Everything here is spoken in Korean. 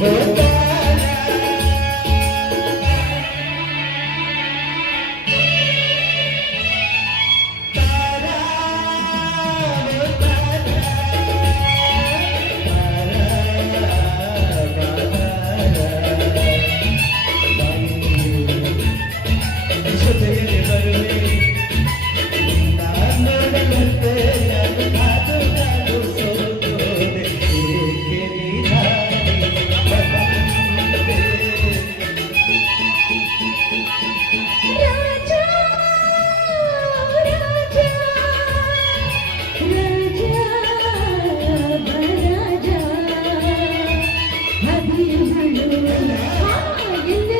Mm-hmm. Happy birthday.